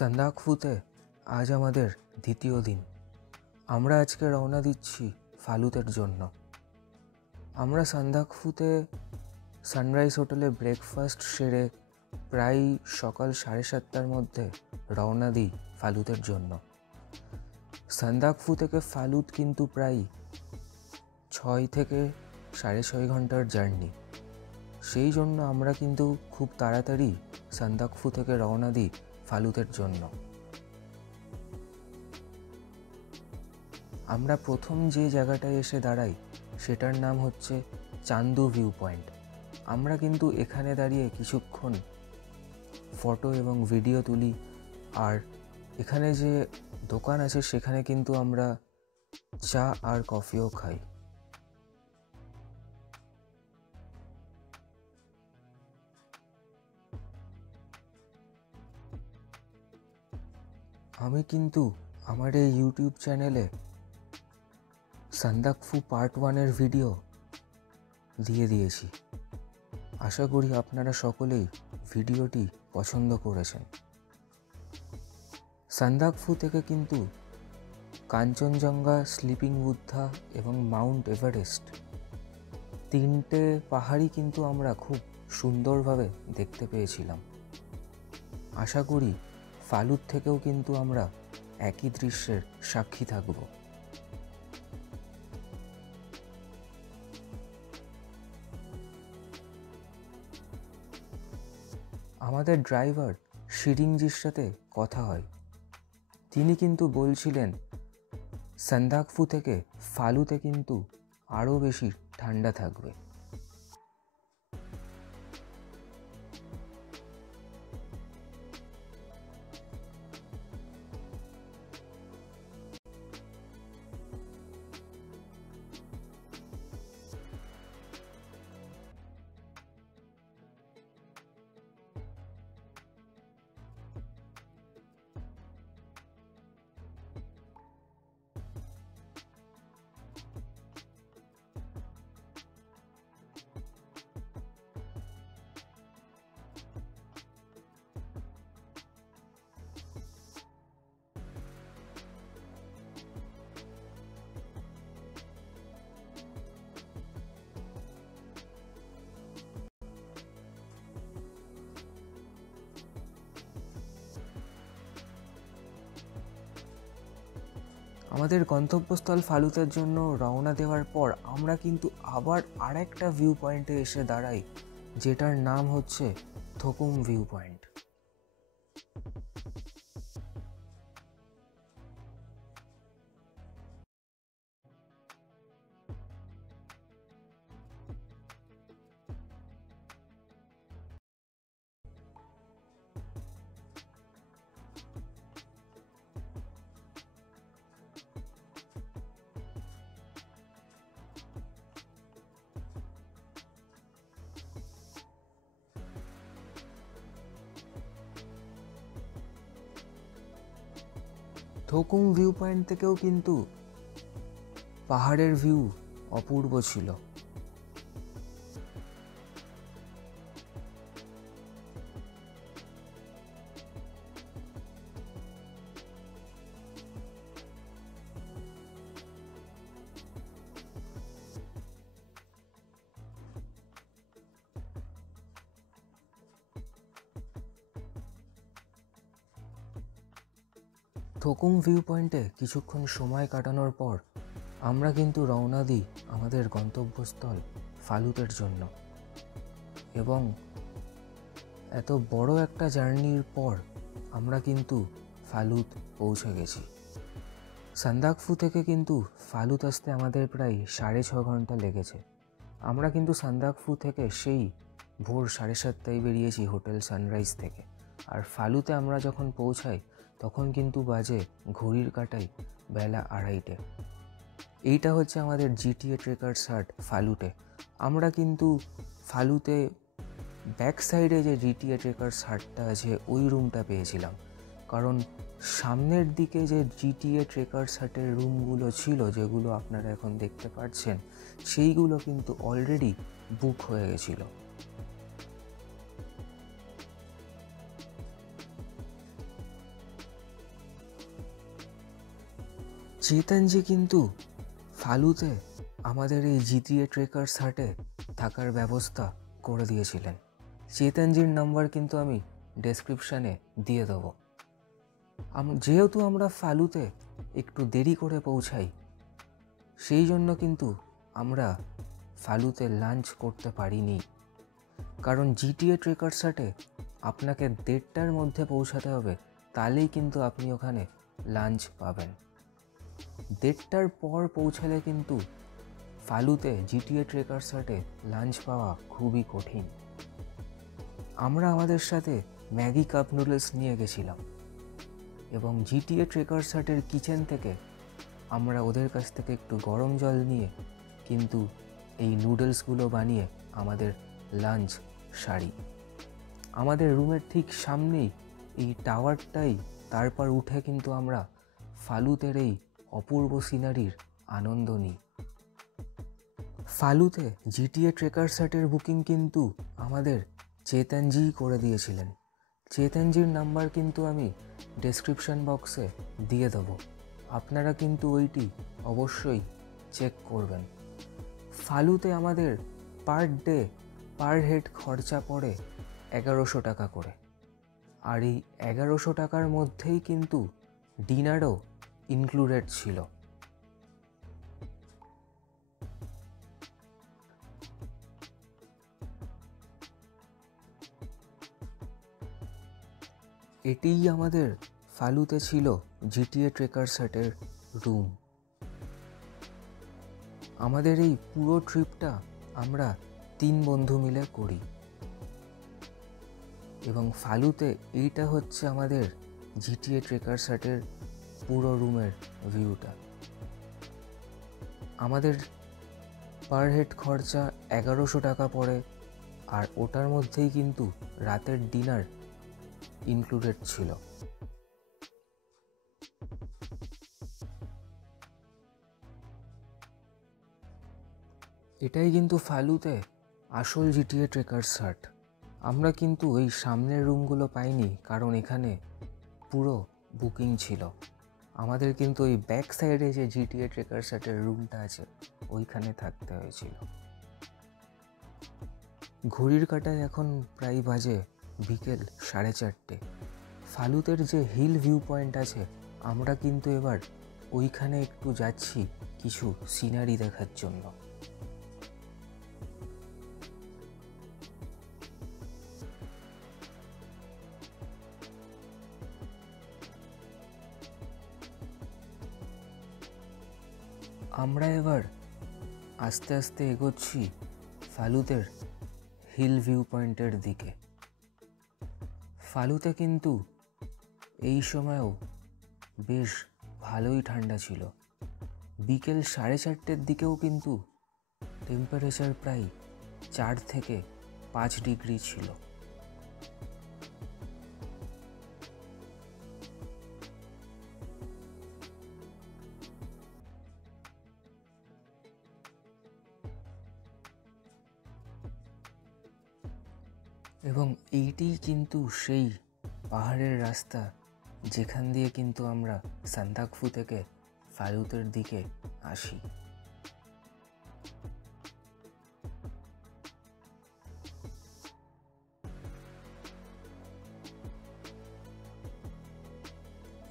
সান্দাকফুতে আজ আমাদের দ্বিতীয় দিন। আমরা আজকে রওনা দিচ্ছি ফালুতের জন্য। আমরা সান্দাকফুতে সানরাইজ হোটেলে ব্রেকফাস্ট সেরে প্রায় সকাল 7:30টার মধ্যে রওনা দিই ফালুতের জন্য। সান্দাকফু থেকে ফালুত কিন্তু প্রায় 6 থেকে 6.5 ঘন্টার জার্নি। সেই জন্য আমরা কিন্তু খুব তাড়াতাড়ি সান্দাকফু থেকে রওনা দিই ফালুতের জন্য। আমরা প্রথম যে জায়গাটায় এসে দাঁড়াই সেটার নাম হচ্ছে চান্দু ভিউ পয়েন্ট। আমরা কিন্তু এখানে দাঁড়িয়ে কিছুক্ষণ ফটো এবং ভিডিও তুলি, আর এখানে যে দোকান আছে সেখানে কিন্তু আমরা চা আর কফিও খাই। আমি কিন্তু আমার এই ইউটিউব চ্যানেলে সান্দাকফু পার্ট 1-এর ভিডিও দিয়ে দিয়েছি। আশা করি আপনারা সকলেই ভিডিওটি পছন্দ করেছেন। সান্দাকফু থেকে কিন্তু কাঞ্চনজঙ্ঘা, স্লিপিং বুদ্ধা এবং মাউন্ট এভারেস্ট 3টে পাহাড়ই কিন্তু আমরা খুব সুন্দরভাবে দেখতে পেয়েছিলাম। আশা করি ফালুত থেকেও কিন্তু আমরা একই দৃশ্যের সাক্ষী থাকব। আমাদের ড্রাইভার শিরিংজির সাথে কথা হয়। তিনি কিন্তু বলছিলেন সান্দাকফু থেকে ফালুতে কিন্তু আরও বেশি ঠান্ডা থাকবে। আমাদের গন্তব্যস্থল ফালুতের জন্য রওনা দেওয়ার পর আমরা কিন্তু আবার আরেকটা ভিউ পয়েন্টে এসে দাঁড়াই, যেটার নাম হচ্ছে থোকুম ভিউ পয়েন্ট। থোকুম ভিউ পয়েন্ট থেকেও কিন্তু পাহাড়ের ভিউ অপূর্ব ছিল। থোকুম ভিউ পয়েন্টে কিছুক্ষণ সময় কাটানোর পর আমরা কিন্তু রওনা দিই আমাদের গন্তব্যস্থল ফালুতের জন্য। এবং এত বড় একটা জার্নির পর আমরা কিন্তু ফালুত পৌঁছে গেছি। সান্দাকফু থেকে কিন্তু ফালুত আসতে আমাদের প্রায় 6.5 ঘন্টা লেগেছে। আমরা কিন্তু সান্দাকফু থেকে সেই ভোর 7:30টায় বেরিয়েছি হোটেল সানরাইজ থেকে, আর ফালুতে আমরা যখন পৌঁছাই তখন কিন্তু বাজে ঘড়ির কাঁটায় বেলা 2:30। এইটা হচ্ছে আমাদের জিটিএ ট্রেকার্স হাট ফালুতে। আমরা কিন্তু ফালুতে ব্যাক সাইডে যে জিটিএ ট্রেকার্স হাটটা আছে ওই রুমটা পেয়েছিলাম, কারণ সামনের দিকে যে জিটিএ ট্রেকার্স হাটের রুমগুলো ছিল, যেগুলো আপনারা এখন দেখতে পাচ্ছেন, সেইগুলো কিন্তু অলরেডি বুক হয়ে গেছিলো। চেতনজি কিন্তু ফালুতে আমাদের এই জিটিএ ট্রেকার্স হাটে থাকার ব্যবস্থা করে দিয়েছিলেন। চেতনজির নাম্বার কিন্তু আমি ডেসক্রিপশানে দিয়ে দেবো। যেহেতু আমরা ফালুতে একটু দেরি করে পৌঁছাই, সেই জন্য কিন্তু আমরা ফালুতে লাঞ্চ করতে পারিনি। কারণ জিটিএ ট্রেকার্স হাটে আপনাকে 1:30টার মধ্যে পৌঁছাতে হবে, তাহলেই কিন্তু আপনি ওখানে লাঞ্চ পাবেন। 1:30টার পর পৌঁছালে কিন্তু ফালুতে জিটিএ ট্রেকার্স হাটে লাঞ্চ পাওয়া খুবই কঠিন। আমরা আমাদের সাথে ম্যাগি কাপ নুডলস নিয়ে গেছিলাম এবং জিটিএ ট্রেকার্স হাটের কিচেন থেকে আমরা ওদের কাছ থেকে একটু গরম জল নিয়ে কিন্তু এই নুডলসগুলো বানিয়ে আমাদের লাঞ্চ সারি। আমাদের রুমের ঠিক সামনেই এই টাওয়ারটাই, তারপর উঠে কিন্তু আমরা ফালুতের এই অপূর্ব সিনারির আনন্দ নিই। ফালুতে জিটিএ ট্রেকার্স হাটের বুকিং কিন্তু আমাদের চেতনজি করে দিয়েছিলেন। চেতনজির নাম্বার কিন্তু আমি ডেসক্রিপশন বক্সে দিয়ে দেবো, আপনারা কিন্তু ওইটি অবশ্যই চেক করবেন। ফালুতে আমাদের পার ডে পার হেড খরচা পড়ে 1100 টাকা করে, আর এই 1100 টাকার মধ্যেই কিন্তু ডিনারও ইনক্লুডেড ছিল। এটিই আমাদের ফালুতে ছিল জিটিএ ট্রেকার্স হাটের রুম। আমাদের এই পুরো ট্রিপটা আমরা 3 বন্ধু মিলে করি এবং ফালুতে এইটা হচ্ছে আমাদের জিটিএ ট্রেকার্স হাটের পুরো রুমের ভিউটা। আমাদের পার হেড খরচা 1100 টাকা পড়ে, আর ওটার মধ্যেই কিন্তু রাতের ডিনার ইনক্লুডেড ছিল। এটাই কিন্তু ফালুতে আসল জিটিএ ট্রেকার্স হাট। আমরা কিন্তু ওই সামনের রুমগুলো পাইনি, কারণ এখানে পুরো বুকিং ছিল। আমাদের কিন্তু ওই ব্যাক সাইডে যে জিটিএ ট্রেকার্স হাটের রুমটা আছে ওইখানে থাকতে হয়েছিল। ঘড়ির কাঁটায় এখন প্রায় বাজে বিকেল 4:30। ফালুতের যে হিল ভিউ পয়েন্ট আছে, আমরা কিন্তু এবার ওইখানে একটু যাচ্ছি কিছু সিনারি দেখার জন্য। আমরা এবার আস্তে আস্তে এগোচ্ছি ফালুতের হিল ভিউ পয়েন্টের দিকে। ফালুতে কিন্তু এই সময়ও বেশ ভালোই ঠান্ডা ছিল। বিকেল 4:30-এর দিকেও কিন্তু টেম্পারেচার প্রায় 4 থেকে 5 ডিগ্রি ছিল। এবং এইটিই কিন্তু সেই পাহাড়ের রাস্তা যেখান দিয়ে কিন্তু আমরা সান্দাকফু থেকে ফালুতের দিকে আসি।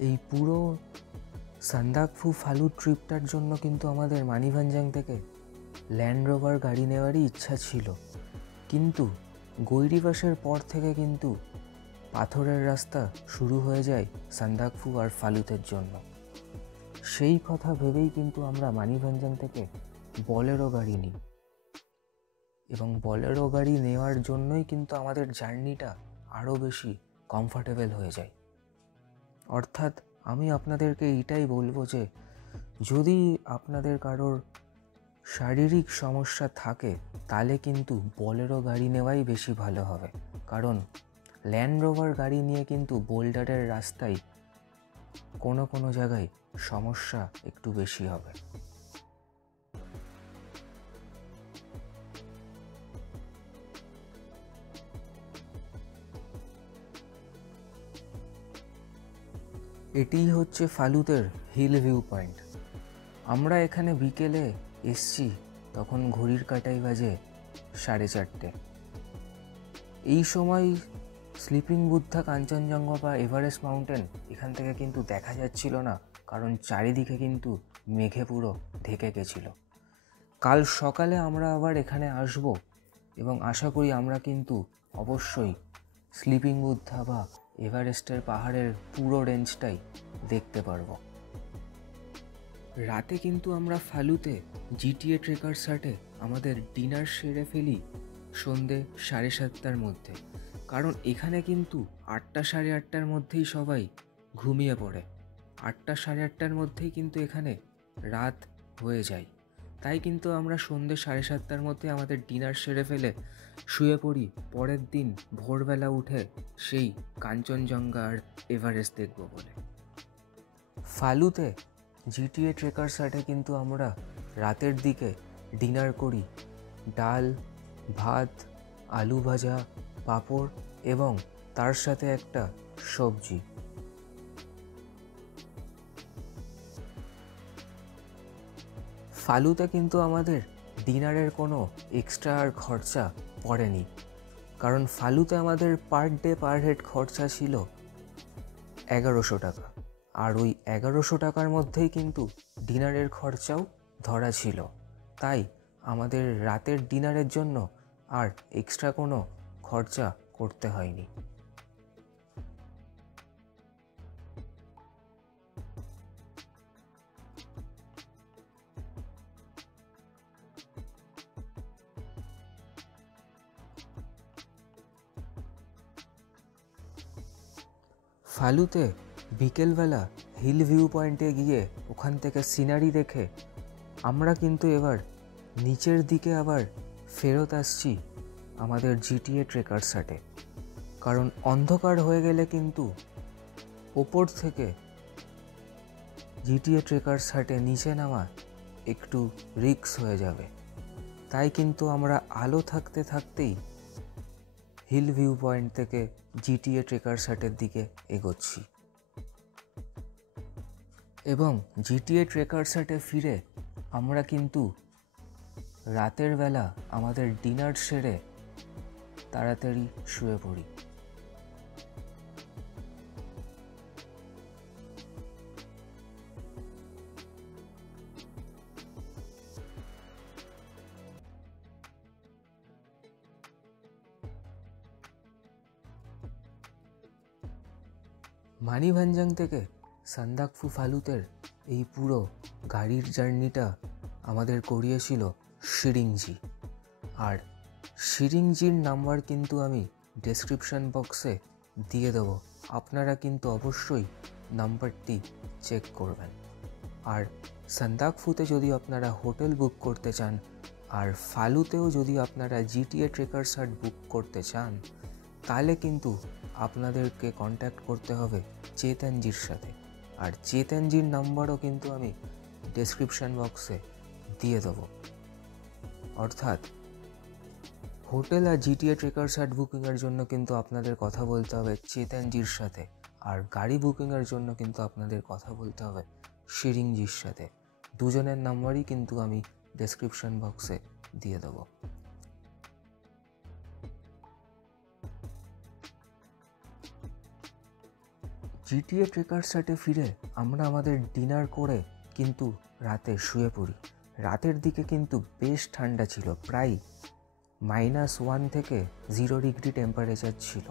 এই পুরো সান্দাকফু ফালু ট্রিপটার জন্য কিন্তু আমাদের মানিভাঞ্জাং থেকে ল্যান্ড রোভার গাড়ি নেওয়ারই ইচ্ছা ছিল, কিন্তু গৈরিবাসের পর থেকে কিন্তু পাথরের রাস্তা শুরু হয়ে যায় সান্দাকফু আর ফালুতের জন্য। সেই কথা ভেবেই কিন্তু আমরা মানিভাঞ্জাং থেকে বলেরো গাড়ি নিই, এবং বলেরো গাড়ি নেওয়ার জন্যই কিন্তু আমাদের জার্নিটা আরও বেশি কমফর্টেবল হয়ে যায়। অর্থাৎ আমি আপনাদেরকে এইটাই বলবো যে যদি আপনাদের কারোর শারীরিক সমস্যা থাকে তাহলে কিন্তু বলেরো গাড়ি নেওয়াই বেশি ভালো হবে, কারণ ল্যান্ড রোভার গাড়ি নিয়ে কিন্তু বোল্ডারের রাস্তায় কোনো কোনো জায়গায় সমস্যা একটু বেশি হবে। এটিই হচ্ছে ফালুতের হিল ভিউ পয়েন্ট। আমরা এখানে বিকেলে এসছি, তখন ঘড়ির কাঁটায় বাজে 4:30। এই সময় স্লিপিং বুদ্ধা, কাঞ্চনজঙ্ঘা বা এভারেস্ট মাউন্টেন এখান থেকে কিন্তু দেখা যাচ্ছিল না, কারণ চারিদিকে কিন্তু মেঘে পুরো ঢেকে গেছিল। কাল সকালে আমরা আবার এখানে আসব এবং আশা করি আমরা কিন্তু অবশ্যই স্লিপিং বুদ্ধা বা এভারেস্টের পাহাড়ের পুরো রেঞ্জটাই দেখতে পারবো। রাতে কিন্তু আমরা ফালুতে জিটিএ ট্রেকার্স হাটে আমাদের ডিনার সেরে ফেলি সন্ধে 7:30টার মধ্যে, কারণ এখানে কিন্তু 8টা সাড়ে 8টার মধ্যেই সবাই ঘুমিয়ে পড়ে। 8টা সাড়ে 8টার মধ্যেই কিন্তু এখানে রাত হয়ে যায়। তাই কিন্তু আমরা সন্ধে 7:30টার মধ্যে আমাদের ডিনার সেরে ফেলে শুয়ে পড়ি, পরের দিন ভোরবেলা উঠে সেই কাঞ্চনজঙ্ঘা আর এভারেস্ট দেখব বলে। ফালুতে জিটিএ ট্রেকার্স হাটে কিন্তু আমরা রাতের দিকে ডিনার করি ডাল, ভাত, আলু ভাজা, পাঁপড় এবং তার সাথে একটা সবজি। ফালুতে কিন্তু আমাদের ডিনারের কোনো এক্সট্রা আর খরচা পড়েনি, কারণ ফালুতে আমাদের পার ডে পার হেড খরচা ছিল 1100 টাকা। আর ওই 1100 টাকার মধ্যেই কিন্তু ডিনারের খরচাও ধরা ছিল। তাই আমাদের রাতের ডিনারের জন্য আর এক্সট্রা কোনো খরচা করতে হয়নি। ফালুতে বিকেলবেলা হিল ভিউ পয়েন্টে গিয়ে ওখান থেকে সিনারি দেখে আমরা কিন্তু এবার নিচের দিকে আবার ফেরত আসছি আমাদের জিটিএ ট্রেকার্স হাটে, কারণ অন্ধকার হয়ে গেলে কিন্তু ওপর থেকে জিটিএ ট্রেকার্স হাটে নিচে নামা একটু রিস্ক হয়ে যাবে। তাই কিন্তু আমরা আলো থাকতে থাকতেই হিল ভিউ পয়েন্ট থেকে জিটিএ ট্রেকার্স হাটের দিকে এগোচ্ছি। এবং জিটিএ ট্রেকার্স হাটে ফিরে আমরা কিন্তু রাতের বেলা আমাদের ডিনার সেরে তাড়াতাড়ি শুয়ে পড়ি। মানিভাঞ্জাং থেকে সান্দাকফু ফালুতের এই পুরো গাড়ির জার্নিটা আমাদের করিয়েছিল শিরিংজি। আর শিরিংজির নাম্বার কিন্তু আমি ডেসক্রিপশন বক্সে দিয়ে দেবো, আপনারা কিন্তু অবশ্যই নাম্বারটি চেক করবেন। আর সান্দাকফুতে যদি আপনারা হোটেল বুক করতে চান আর ফালুতেও যদি আপনারা জিটিএ ট্রেকার্স হাট বুক করতে চান, তাহলে কিন্তু আপনাদেরকে কন্ট্যাক্ট করতে হবে চেতনজির সাথে। আর চেতনজির নাম্বারও কিন্তু আমি ডেসক্রিপশন বক্সে দিয়ে দেবো। অর্থাৎ হোটেল আর জিটিএ ট্রেকার্স হাট বুকিংয়ের জন্য কিন্তু আপনাদের কথা বলতে হবে চেতনজির সাথে, আর গাড়ি বুকিংয়ের জন্য কিন্তু আপনাদের কথা বলতে হবে শিরিংজির সাথে। দুজনের নাম্বারই কিন্তু আমি ডেসক্রিপশন বক্সে দিয়ে দেবো। জিটিএ ট্রেকার্স হাটে ফিরে আমরা আমাদের ডিনার করে কিন্তু রাতে শুয়ে পড়ি। রাতের দিকে কিন্তু বেশ ঠান্ডা ছিল, প্রায় -1 থেকে 0 ডিগ্রি টেম্পারেচার ছিল।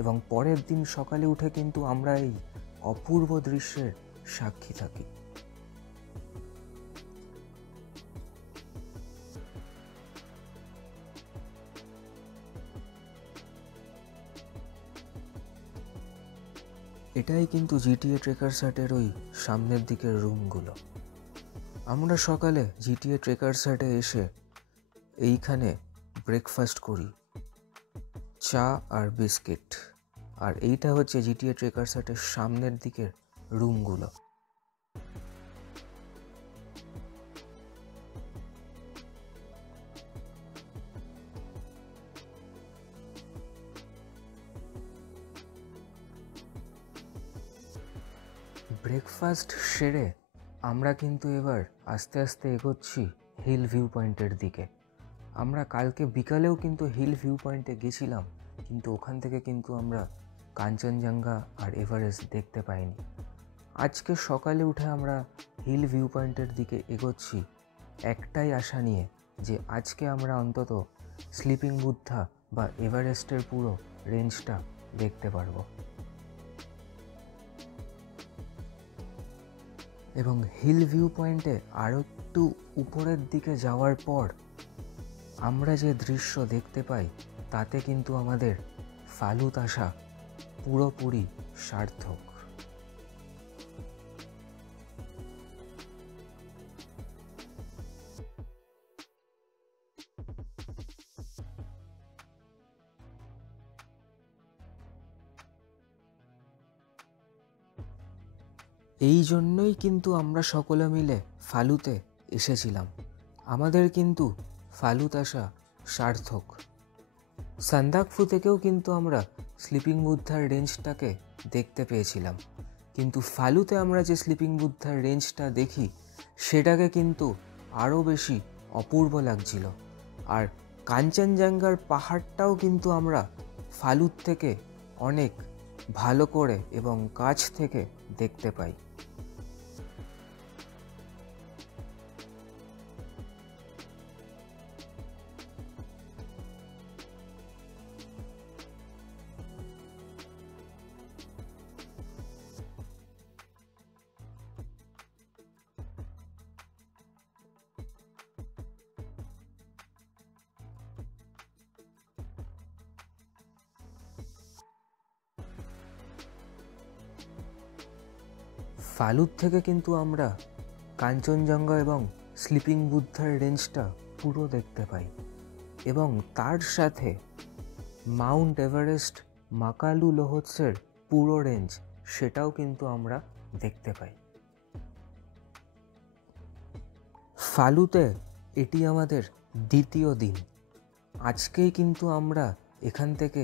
এবং পরের দিন সকালে উঠে কিন্তু আমরা এই অপূর্ব দৃশ্যের সাক্ষী থাকি। এটাই কিন্তু জিটিএ ট্রেকার্স হাটের ওই সামনের দিকের রুমগুলো। আমরা সকালে জিটিএ ট্রেকার্স হাটে এসে এইখানে ব্রেকফাস্ট করি, চা আর বিস্কিট। আর এইটা হচ্ছে জিটিএ ট্রেকার্স হাটের সামনের দিকের রুমগুলো। ব্রেকফাস্ট সেরে আমরা কিন্তু এবার আস্তে আস্তে এগোচ্ছি হিল ভিউ পয়েন্টের দিকে। আমরা কালকে বিকালেও কিন্তু হিল ভিউ পয়েন্টে গেছিলাম, কিন্তু ওখান থেকে কিন্তু আমরা কাঞ্চনজঙ্ঘা আর এভারেস্ট দেখতে পাইনি। আজকে সকালে উঠে আমরা হিল ভিউ পয়েন্টের দিকে এগোচ্ছি একটাই আশা নিয়ে, যে আজকে আমরা অন্তত স্লিপিং বুদ্ধা বা এভারেস্টের পুরো রেঞ্জটা দেখতে পারবো। এবং হিল ভিউ পয়েন্টে আরও একটু উপরের দিকে যাওয়ার পর আমরা যে দৃশ্য দেখতে পাই, তাতে কিন্তু আমাদের ফালুত আসা পুরোপুরি সার্থক। এই জন্যই কিন্তু আমরা সকলে মিলে ফালুতে এসেছিলাম। আমাদের কিন্তু ফালুত আসা সার্থক। সান্দাকফু থেকেও কিন্তু আমরা স্লিপিং বুদ্ধার রেঞ্জটাকে দেখতে পেয়েছিলাম, কিন্তু ফালুতে আমরা যে স্লিপিং বুদ্ধার রেঞ্জটা দেখি সেটাকে কিন্তু আরও বেশি অপূর্ব লাগছিল। আর কাঞ্চনজঙ্ঘার পাহাড়টাও কিন্তু আমরা ফালুত থেকে অনেক ভালো করে এবং কাছ থেকে দেখতে পাই। ফালুত থেকে কিন্তু আমরা কাঞ্চনজঙ্ঘা এবং স্লিপিং বুদ্ধার রেঞ্জটা পুরো দেখতে পাই, এবং তার সাথে মাউন্ট এভারেস্ট মাকালু লোহৎসের পুরো রেঞ্জ সেটাও কিন্তু আমরা দেখতে পাই। ফালুতে এটি আমাদের দ্বিতীয় দিন। আজকেই কিন্তু আমরা এখান থেকে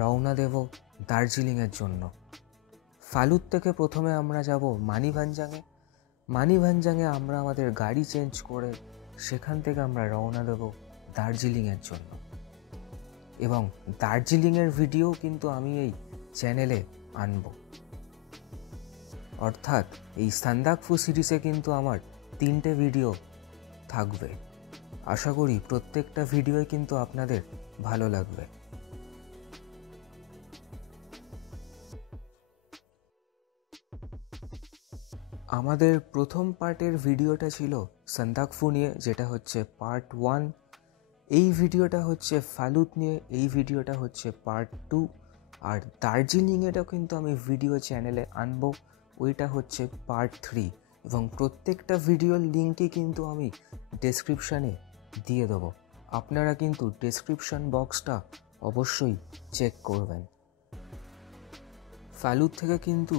রওনা দেব দার্জিলিংয়ের জন্য। ফালুত থেকে প্রথমে আমরা যাব মানিভাঞ্জাংয়ে। মানিভাঞ্জাংয়ে আমরা আমাদের গাড়ি চেঞ্জ করে সেখান থেকে আমরা রওনা দেব দার্জিলিংয়ের জন্য। এবং দার্জিলিংয়ের ভিডিও কিন্তু আমি এই চ্যানেলে আনব। অর্থাৎ এই সান্দাকফু সিরিজে কিন্তু আমার 3টে ভিডিও থাকবে। আশা করি প্রত্যেকটা ভিডিওই কিন্তু আপনাদের ভালো লাগবে। আমাদের প্রথম পার্টের ভিডিওটা ছিল সান্দাকফু নিয়ে, যেটা হচ্ছে পার্ট 1। এই ভিডিওটা হচ্ছে ফালুত নিয়ে, এই ভিডিওটা হচ্ছে পার্ট 2। আর দার্জিলিংয়েটাও কিন্তু আমি ভিডিও চ্যানেলে আনবো, ওইটা হচ্ছে পার্ট 3। এবং প্রত্যেকটা ভিডিওর লিঙ্কই কিন্তু আমি ডেসক্রিপশানে দিয়ে দেবো। আপনারা কিন্তু ডেসক্রিপশন বক্সটা অবশ্যই চেক করবেন। ফালুত থেকে কিন্তু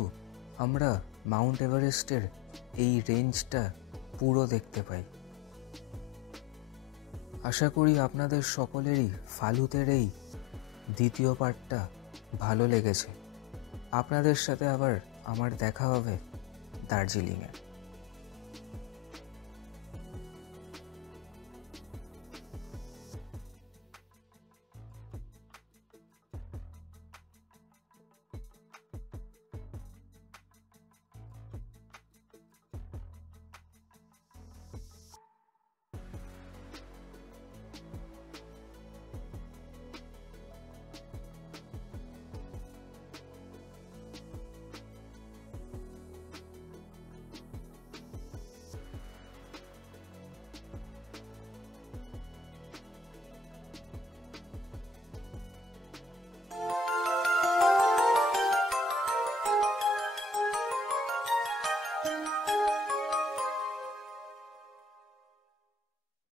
আমরা মাউন্ট এভারেস্টের এই রেঞ্জটা পুরো দেখতে পাই। আশা করি আপনাদের সকলেরই ফালুতের এই দ্বিতীয় পার্টটা ভালো লেগেছে। আপনাদের সাথে আবার আমার দেখা হবে দার্জিলিংয়ে।